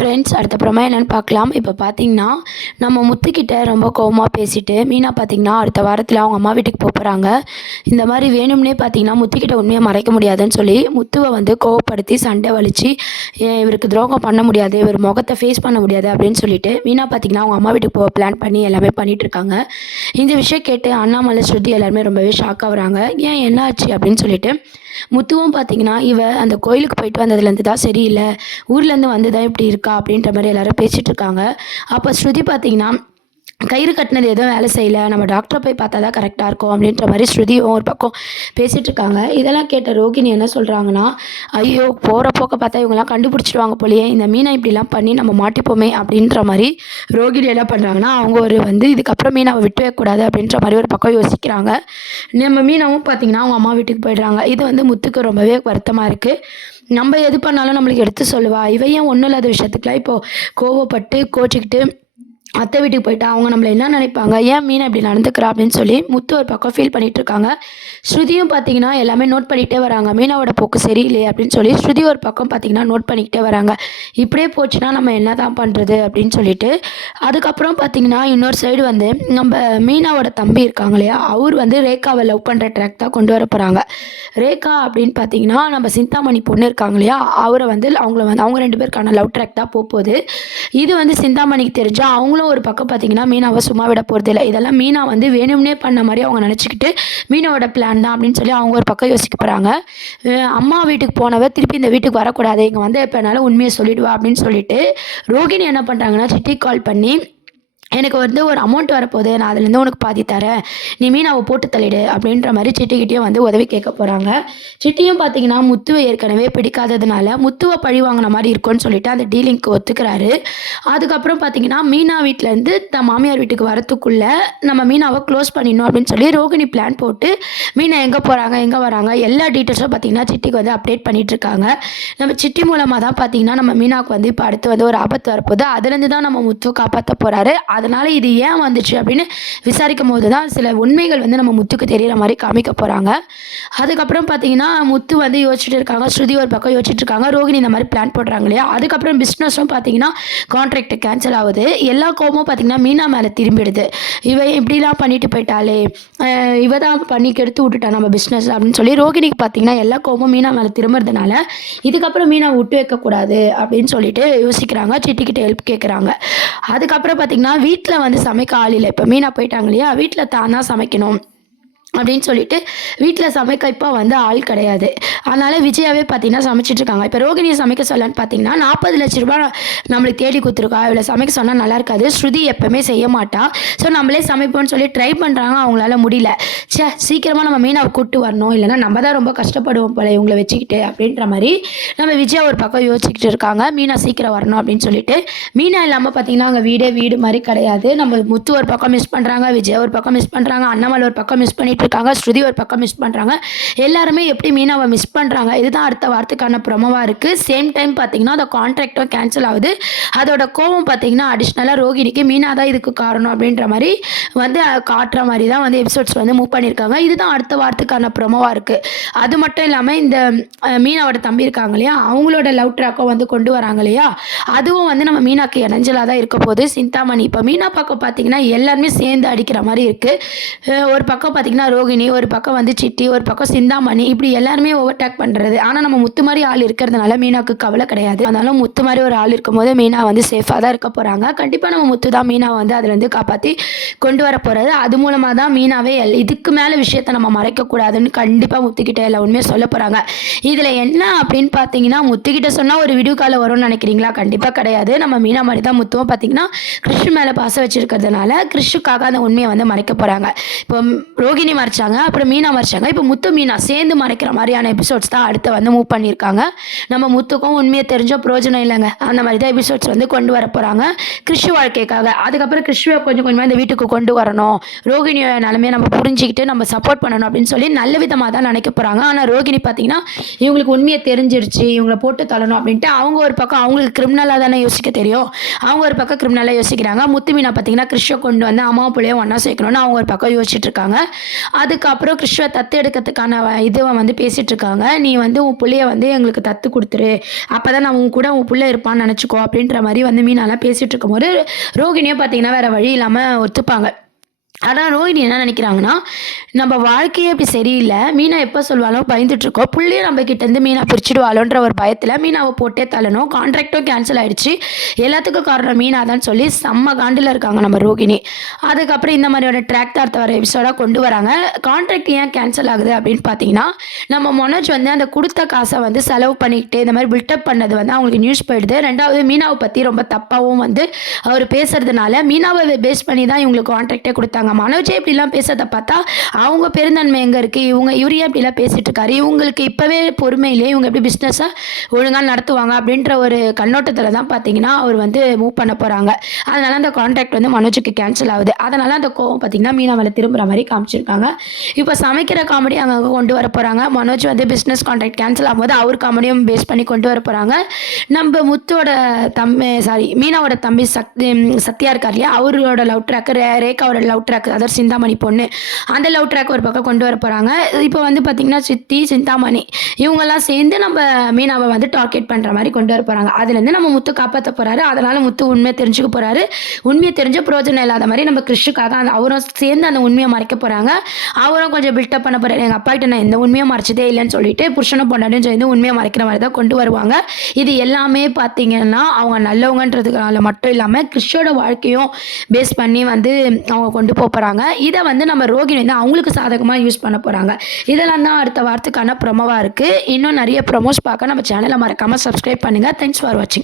Friends அடுத்தப்புறமா என்னென்னு பார்க்கலாம். இப்போ பார்த்தீங்கன்னா நம்ம முத்துக்கிட்ட ரொம்ப கோவமாக பேசிட்டு மீனா பார்த்தீங்கன்னா அடுத்த வாரத்தில் அவங்க அம்மா வீட்டுக்கு போகிறாங்க. இந்த மாதிரி வேணும்னே பார்த்தீங்கன்னா முத்துக்கிட்ட உண்மையை மறைக்க முடியாதுன்னு சொல்லி முத்துவை வந்து கோவப்படுத்தி சண்டை வலித்து இவருக்கு துரோகம் பண்ண முடியாது, இவர் முகத்தை ஃபேஸ் பண்ண முடியாது அப்படின்னு சொல்லிட்டு மீனா பார்த்தீங்கன்னா அவங்க அம்மா வீட்டுக்கு போக பிளான் பண்ணி எல்லாமே பண்ணிகிட்ருக்காங்க. இந்த விஷயம் கேட்டு அண்ணாமலை ஸ்ருதி எல்லாருமே ரொம்பவே ஷாக் ஆகுறாங்க. ஏன் என்ன ஆச்சு அப்படின்னு சொல்லிட்டு முத்துவும் பார்த்தீங்கன்னா அந்த கோயிலுக்கு போயிட்டு வந்ததுலேருந்து தான் சரியில்லை, ஊர்லேருந்து வந்து தான் இப்படி இருக்கா அப்படின்ற மாதிரி எல்லாரும் பேசிகிட்டு இருக்காங்க. அப்போ ஸ்ருதி பார்த்தீங்கன்னா கயிறு கட்டினது எதுவும் வேலை செய்யலை, நம்ம டாக்டரை போய் பார்த்தா தான் கரெக்டாக இருக்கும் அப்படின்ற மாதிரி ஸ்ருதியும் ஒரு பக்கம் பேசிகிட்டு இருக்காங்க. இதெல்லாம் கேட்ட ரோகிணி என்ன சொல்கிறாங்கன்னா, ஐயோ போகிற போக்க பார்த்தா இவங்கெல்லாம் கண்டுபிடிச்சிடுவாங்க போலையே, இந்த மீனை இப்படிலாம் பண்ணி நம்ம மாட்டிப்போமே அப்படின்ற மாதிரி ரோகிணி என்ன பண்ணுறாங்கன்னா அவங்க இதுக்கப்புறம் மீனாவை விட்டு வைக்கக்கூடாது அப்படின்ற மாதிரி ஒரு பக்கம் யோசிக்கிறாங்க. நம்ம மீனாவும் பார்த்திங்கன்னா அவங்க அம்மா வீட்டுக்கு போயிடுறாங்க. இது முத்துக்கு ரொம்பவே வருத்தமாக இருக்குது. நம்ம எது பண்ணாலும் நம்மளுக்கு எடுத்து சொல்லுவா, இவையும் ஒன்றும் இல்லாத விஷயத்துக்குலாம் இப்போது கோவப்பட்டு கோச்சிக்கிட்டு அத்தை வீட்டுக்கு போயிட்டு அவங்க நம்மளை என்ன நினைப்பாங்க, ஏன் மீனை இப்படி நடந்துக்கிறா அப்படின்னு சொல்லி முத்து ஒரு பக்கம் ஃபீல் பண்ணிகிட்டு இருக்காங்க. ஸ்ருதியும் பார்த்தீங்கன்னா எல்லாமே நோட் பண்ணிகிட்டே வராங்க. மீனாவோட போக்கு சரியில்லையே அப்படின்னு சொல்லி ஸ்ருதி ஒரு பக்கம் பார்த்தீங்கன்னா நோட் பண்ணிக்கிட்டே வராங்க. இப்படியே போச்சுன்னா நம்ம என்ன தான் பண்ணுறது அப்படின்னு சொல்லிட்டு அதுக்கப்புறம் பார்த்தீங்கன்னா இன்னொரு சைடு நம்ம மீனாவோட தம்பி இருக்காங்க இல்லையா, அவர் ரேகாவை லவ் பண்ணுற ட்ராக் தான் கொண்டு வர போகிறாங்க. ரேகா அப்படின்னு பார்த்தீங்கன்னா நம்ம சிந்தாமணி பொண்ணு இருக்காங்க இல்லையா, அவரை அவங்க 2 பேருக்கான லவ் ட்ராக் தான் போகுது. இது சிந்தாமணிக்கு தெரிஞ்சால் அவங்களும் ஒரு பக்கம் பார்த்தீங்கன்னா மீனாவை சும்மா விட போகிறது இல்லை. இதெல்லாம் மீனா வேணும்னே பண்ண மாதிரி அவங்க நினச்சிக்கிட்டு மீனாவோட பிளான் தான் அப்படின்னு சொல்லி அவங்க ஒரு பக்கம் யோசிக்க போகிறாங்க. அம்மா வீட்டுக்கு போனவ திருப்பி இந்த வீட்டுக்கு வரக்கூடாது, இங்கே எப்போனாலும் உண்மையை சொல்லிடுவா அப்படின்னு சொல்லிட்டு ரோகிணி என்ன பண்ணுறாங்கன்னா சிட்டிக்கு கால் பண்ணி, எனக்கு ஒரு அமௌண்ட் வரப்போகுது, நான் அதுலேருந்து உனக்கு பாதி தரேன், நீ மீனாவை போட்டு தள்ளிடு அப்படின்ற மாதிரி சிட்டிக்கிட்டேயும் உதவி கேட்க போகிறாங்க. சிட்டியும் பார்த்தீங்கன்னா முத்துவை ஏற்கனவே பிடிக்காததுனால முத்துவை பழி வாங்கின மாதிரி இருக்கும்னு சொல்லிட்டு அந்த டீலிங்க்கு ஒத்துக்கிறாரு. அதுக்கப்புறம் பார்த்தீங்கன்னா மீனா வீட்டிலேருந்து தன் மாமியார் வீட்டுக்கு வரத்துக்குள்ளே நம்ம மீனாவை க்ளோஸ் பண்ணிடணும் அப்படின்னு சொல்லி ரோகிணி பிளான் போட்டு மீனா எங்கே போகிறாங்க எங்கே வராங்க எல்லா டீட்டெயில்ஸும் பார்த்தீங்கன்னா சிட்டிக்கு அப்டேட் பண்ணிகிட்டு இருக்காங்க. நம்ம சிட்டி மூலமாக தான் பார்த்தீங்கன்னா நம்ம மீனாவுக்கு இப்போ அடுத்து ஒரு ஆபத்து வரப்போகுது, அதுலேருந்து தான் நம்ம முத்துவை காப்பாற்ற போகிறாரு. அதனால் இது ஏன் வந்துச்சு அப்படின்னு விசாரிக்கும் போது தான் சில உண்மைகள் நம்ம முத்துக்கு தெரிகிற மாதிரி காமிக்க போகிறாங்க. அதுக்கப்புறம் பார்த்தீங்கன்னா முத்து யோசிச்சுட்டு இருக்காங்க, ஸ்ருதி ஒரு பக்கம் யோசிச்சுட்டு இருக்காங்க, ரோகிணி இந்த மாதிரி பிளான் போடுறாங்க இல்லையா. அதுக்கப்புறம் பிஸ்னஸும் பார்த்தீங்கன்னா கான்ட்ராக்ட் கேன்சல் ஆகுது. எல்லா கோவமும் பார்த்தீங்கன்னா மீனா மேலே திரும்பிடுது. இவ இப்படிலாம் பண்ணிட்டு போயிட்டாலே, இவ தான் பண்ணி கெடுத்து விட்டுட்டா நம்ம பிஸ்னஸ் அப்படின்னு சொல்லி ரோகிணிக்கு பார்த்தீங்கன்னா எல்லா கோவமும் மீனா மேலே திரும்புறதுனால இதுக்கப்புறம் மீனா விட்டு வைக்கக்கூடாது அப்படின்னு சொல்லிட்டு யோசிக்கிறாங்க. சிட்டிக்கிட்ட ஹெல்ப் கேட்குறாங்க. அதுக்கப்புறம் பார்த்தீங்கன்னா வீட்டில் சமைக்க ஆள் இல்லை. இப்போ மீனா போயிட்டாங்க இல்லையா, வீட்டில் தான் சமைக்கணும் அப்படின்னு சொல்லிட்டு வீட்டில் சமைக்க இப்போ ஆள் கிடையாது. அதனால் விஜயாவே பார்த்தீங்கன்னா சமைச்சிட்ருக்காங்க. இப்போ ரோகிணியை சமைக்க சொல்லலான்னு பார்த்தீங்கன்னா 40 லட்ச ரூபா நம்மளுக்கு தேடி கொடுத்துருக்கா, இவ்வளோ சமைக்க சொன்னால் நல்லா இருக்காது, ஸ்ருதி எப்போவுமே செய்ய மாட்டா, ஸோ நம்மளே சமைப்போம்னு சொல்லி ட்ரை பண்ணுறாங்க. அவங்களால முடியல. சீக்கிரமாக நம்ம மீனாவை கூப்பிட்டு வரணும், இல்லைனா நம்ம தான் ரொம்ப கஷ்டப்படுவோம் போல இவங்களை வச்சுக்கிட்டு அப்படின்ற மாதிரி நம்ம விஜயா ஒரு பக்கம் யோசிச்சுக்கிட்டு இருக்காங்க. மீனா சீக்கிரம் வரணும் அப்படின்னு சொல்லிட்டு. மீனா இல்லாமல் பார்த்தீங்கன்னா அங்கே வீடு மாதிரி கிடையாது. நம்ம முத்து ஒரு பக்கம் மிஸ் பண்ணுறாங்க, விஜயா ஒரு பக்கம் மிஸ் பண்ணுறாங்க, அண்ணாமலை ஒரு பக்கம் மிஸ் பண்ணிட்டு இருக்காங்க, ஸ்ருதி ஒரு பக்கம் மிஸ் பண்ணுறாங்க. எல்லாருமே எப்படி மீனாவை மிஸ் பண்ணுறாங்க. இதுதான் அடுத்த வாரத்துக்கான ப்ரொமோவாக இருக்குது. சேம் டைம் பார்த்தீங்கன்னா அந்த கான்ட்ராக்டும் கேன்சல் ஆகுது. அதோட கோவம் பார்த்தீங்கன்னா அடிஷ்னலாக ரோகிணிக்கு மீனா தான் இதுக்கு காரணம் அப்படின்ற மாதிரி காட்டுற மாதிரி தான் எபிசோட்ஸ் மூவ் பண்ணியிருக்காங்க. இதுதான் அடுத்த வாரத்துக்கான ப்ரொமோவாக இருக்குது. அது மட்டும் இல்லாமல் இந்த மீனாவோட தம்பி இருக்காங்க இல்லையா, அவங்களோட லவ் ட்ராக்கும் கொண்டு வராங்க இல்லையா, அதுவும் நம்ம மீனாக்கு இணைஞ்சலாக தான் இருக்க போது. சிந்தாமணி இப்போ மீனா பக்கம் பார்த்தீங்கன்னா எல்லாருமே சேர்ந்து அடிக்கிற மாதிரி இருக்குது. ஒரு பக்கம் பார்த்தீங்கன்னா ரோகிணி, ஒரு பக்கம் சிட்டி, ஒரு பக்கம் சிந்தாமணி, இப்படி எல்லாருமே ஓவர்டேக் பண்ணுறது. ஆனால் நம்ம முத்து மாதிரி ஆள் இருக்கிறதுனால மீனாவுக்கு கவலை கிடையாது. அதனால முத்து மாதிரி ஒரு ஆள் இருக்கும்போது மீனா சேஃபாக தான் இருக்க போகிறாங்க. கண்டிப்பாக நம்ம முத்து தான் மீனா அதுலேருந்து காப்பாற்றி கொண்டு வர போகிறது. அது மூலமாக தான் மீனாவே இதுக்கு மேலே விஷயத்தை நம்ம மறைக்கக்கூடாதுன்னு கண்டிப்பாக முத்துக்கிட்ட எல்லாம் உண்மையை சொல்ல போகிறாங்க. இதில் என்ன அப்படின்னு பார்த்தீங்கன்னா முத்துக்கிட்ட சொன்னால் ஒரு வீடியோ காலில் வரும்னு நினைக்கிறீங்களா? கண்டிப்பாக கிடையாது. நம்ம மீனா மாதிரி தான் முத்துவும் பார்த்தீங்கன்னா கிறிஷ் மேலே பாசம் வச்சுருக்கிறதுனால கிறிஷுக்காக அந்த உண்மையை மறைக்க போகிறாங்க. இப்போ ரோகிணி மறைச்சாங்க, அப்புறம் மீனா மறைச்சாங்க, இப்போ முத்து மீனா சேர்ந்து மறைக்கிற மாதிரியான எபிசோட்ஸ் தான் அடுத்து மூவ் பண்ணியிருக்காங்க. நம்ம முத்துக்கும் உண்மையை தெரிஞ்ச பிரோஜனம் இல்லைங்க, அந்த மாதிரி தான் எபிசோட்ஸ் கொண்டு வர போகிறாங்க கிறிஷ் வாழ்க்கைக்காக. அதுக்கப்புறம் கிறிஷுவை கொஞ்சம் கொஞ்சமாக இந்த வீட்டுக்கு கொண்டு வரணும், ரோகிணியோட நிலைமையை நம்ம புரிஞ்சுக்கிட்டு நம்ம சப்போர்ட் பண்ணணும் அப்படின்னு சொல்லி நல்ல விதமாக தான் நினைக்க போகிறாங்க. ஆனால் ரோகிணி பார்த்தீங்கன்னா இவங்களுக்கு உண்மையை தெரிஞ்சிருச்சு, இவங்களை போட்டு தள்ளணும் அப்படின்ட்டு அவங்க ஒரு பக்கம் அவங்களுக்கு கிரிமினலாக தானே யோசிக்க தெரியும், அவங்க ஒரு பக்கம் கிரிமினலாக யோசிக்கிறாங்க. முத்து மீனா பார்த்தீங்கன்னா கிறிஷை கொண்டு அம்மாவும் பிள்ளையும் ஒன்றா சேர்க்கணும்னு அவங்க ஒரு பக்கம் யோசிச்சுட்டு இருக்காங்க. அதுக்கப்புறம் கிறிஷுவ தத்து எடுக்கிறதுக்கான இதுவை வந்து பேசிகிட்டு இருக்காங்க. நீ வந்து உன் புள்ளைய வந்து எங்களுக்கு தத்து கொடுத்துரு, அப்போ தான் நான் உன் கூட உன் புள்ள இருப்பான்னு நினச்சிக்கோ அப்படின்ற மாதிரி வந்து மீனாலாம் பேசிகிட்டு இருக்கும்போது ரோகிணியும் பார்த்தீங்கன்னா வேறு வழி இல்லாமல் ஒத்துப்பாங்க. ஆனால் ரோஹிணி என்ன நினைக்கிறாங்கன்னா, நம்ம வாழ்க்கையே இப்படி சரியில்லை, மீனா எப்போ சொல்வாலும் பயந்துட்டுருக்கோம், புள்ளையும் நம்ம கிட்டேருந்து மீனா பிரிச்சுடுவாளோன்ற ஒரு பயத்தில் மீனாவை போட்டே தள்ளணும், கான்ட்ராக்டும் கேன்சல் ஆகிடுச்சு, எல்லாத்துக்கும் காரணம் மீனா தான் சொல்லி செம்ம காண்டில் இருக்காங்க நம்ம ரோகிணி. அதுக்கப்புறம் இந்த மாதிரியோட ட்ராக் தான் அடுத்த வர எபிசோடாக கொண்டு வராங்க. கான்ட்ராக்ட் ஏன் கேன்சல் ஆகுது அப்படின்னு பார்த்தீங்கன்னா, நம்ம மனோஜ் வந்து அந்த கொடுத்த காசை வந்து செலவு பண்ணிக்கிட்டு இந்த மாதிரி பில்டப் பண்ணது வந்து அவங்களுக்கு நியூஸ் போயிடுது. ரெண்டாவது மீனாவை பற்றி ரொம்ப தப்பாகவும் வந்து அவர் பேசுறதுனால மீனாவை பேஸ் பண்ணி தான் இவங்களுக்கு கான்ட்ராக்டே கொடுத்தாங்க. மனோஜே இப்படிலாம் பேசுறதை பார்த்தா அவங்க பெருந்தன்மை எங்கே இருக்குது, இவர் ஏன் இப்படிலாம் பேசிகிட்டு இருக்காரு, இவங்களுக்கு இப்போவே பொறுமையிலே இவங்க எப்படி பிஸ்னஸை ஒழுங்காக நடத்துவாங்க அப்படின்ற ஒரு கண்ணோட்டத்தில் தான் பார்த்தீங்கன்னா அவர் வந்து மூவ் பண்ண போகிறாங்க. அதனால் அந்த கான்ட்ராக்ட் வந்து மனோஜுக்கு கேன்சல் ஆகுது. அதனால் அந்த கோவம் பார்த்தீங்கன்னா மீனாவில் திரும்புகிற மாதிரி காமிச்சிருக்காங்க. இப்போ சமைக்கிற காமெடி அங்கே கொண்டு வர போகிறாங்க. மனோஜ் வந்து பிஸ்னஸ் கான்ட்ராக்ட் கேன்சல் ஆகும்போது அவர் காமெடியும் பேஸ் பண்ணி கொண்டு வர போகிறாங்க. நம்ம முத்தோட மீனாவோட தம்பி சத்யா இருக்கார் இல்லையா, அவரோட லவ் ட்ராக், ரேகாவோட லவ் ட்ராக், அதாவது சிந்தாமணி பொண்ணு, அந்த லவ் ட்ராக் ஒரு பக்கம் கொண்டு வர போகிறாங்க. இப்போ வந்து பார்த்திங்கன்னா சித்தி, சிந்தாமணி இவங்கெல்லாம் சேர்ந்து நம்ம மீனாவை வந்து டார்கெட் பண்ணுற மாதிரி கொண்டு வர போகிறாங்க. அதுலேருந்து நம்ம முத்து காப்பாற்ற போகிறாரு. அதனால் முத்து உண்மையை தெரிஞ்சுக்க போகிறாரு. உண்மையை தெரிஞ்ச பிரோஜனம் இல்லாத மாதிரி நம்ம கிறிஷுக்காக அவரும் சேர்ந்து அந்த உண்மையை மறைக்க போகிறாங்க. அவரும் கொஞ்சம் பில்டப் பண்ண போகிறாரு. எங்கள் அப்பா கிட்ட நான் எந்த உண்மையை மறைச்சதே இல்லைன்னு சொல்லிட்டு புருஷனும் பொண்டாட்டியும் சேர்ந்து உண்மையை மறைக்கிற மாதிரி தான் கொண்டு வருவாங்க. இது எல்லாமே பார்த்திங்கன்னா அவங்க நல்லவங்கன்றதுனால மட்டும் இல்லாமல் கிறிஷோட வாழ்க்கையும் பேஸ் பண்ணி வந்து அவங்க கொண்டு போகிறாங்க. இதை வந்து நம்ம ரோகிணி வந்து அவங்களுக்கு சாதகமாக யூஸ் பண்ண போகிறாங்க. இதெல்லாம் தான் அடுத்த வாரத்துக்கான ப்ரொமோவாக இருக்குது. இன்னும் நிறைய ப்ரொமோஸ் பார்க்க நம்ம சேனலை மறக்காமல் சப்ஸ்கிரைப் பண்ணுங்கள். தேங்க்ஸ் ஃபார் வாட்சிங்.